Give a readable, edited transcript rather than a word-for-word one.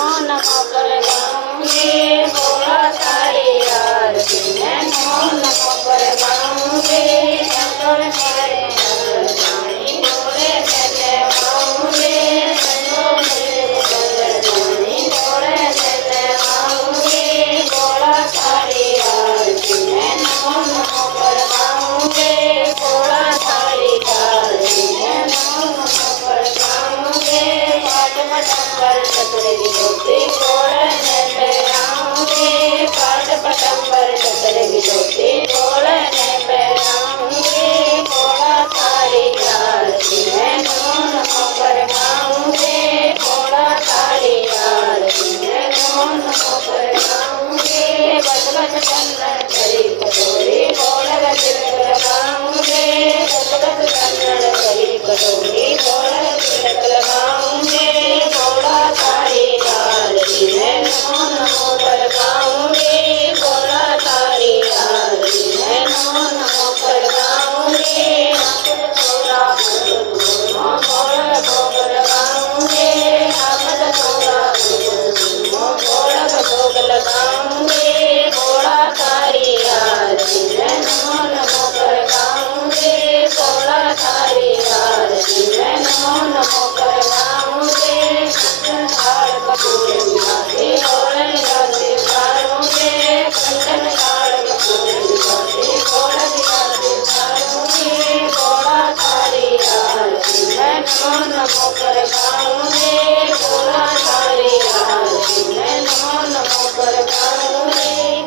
नमो पर गाऊंगे बोला सारी आरती मैं नमो नमो पर गाऊंगे संतों सारे पानी बोले चले गाऊंगे संतों मेरे पानी बोले चले गाऊंगे बोला सारी आरती मैं नमो नमो पर गाऊंगे बोला सारी आरती मैं नमो नमो पर गाऊंगे पाठ पटम कर चतुर ज्योति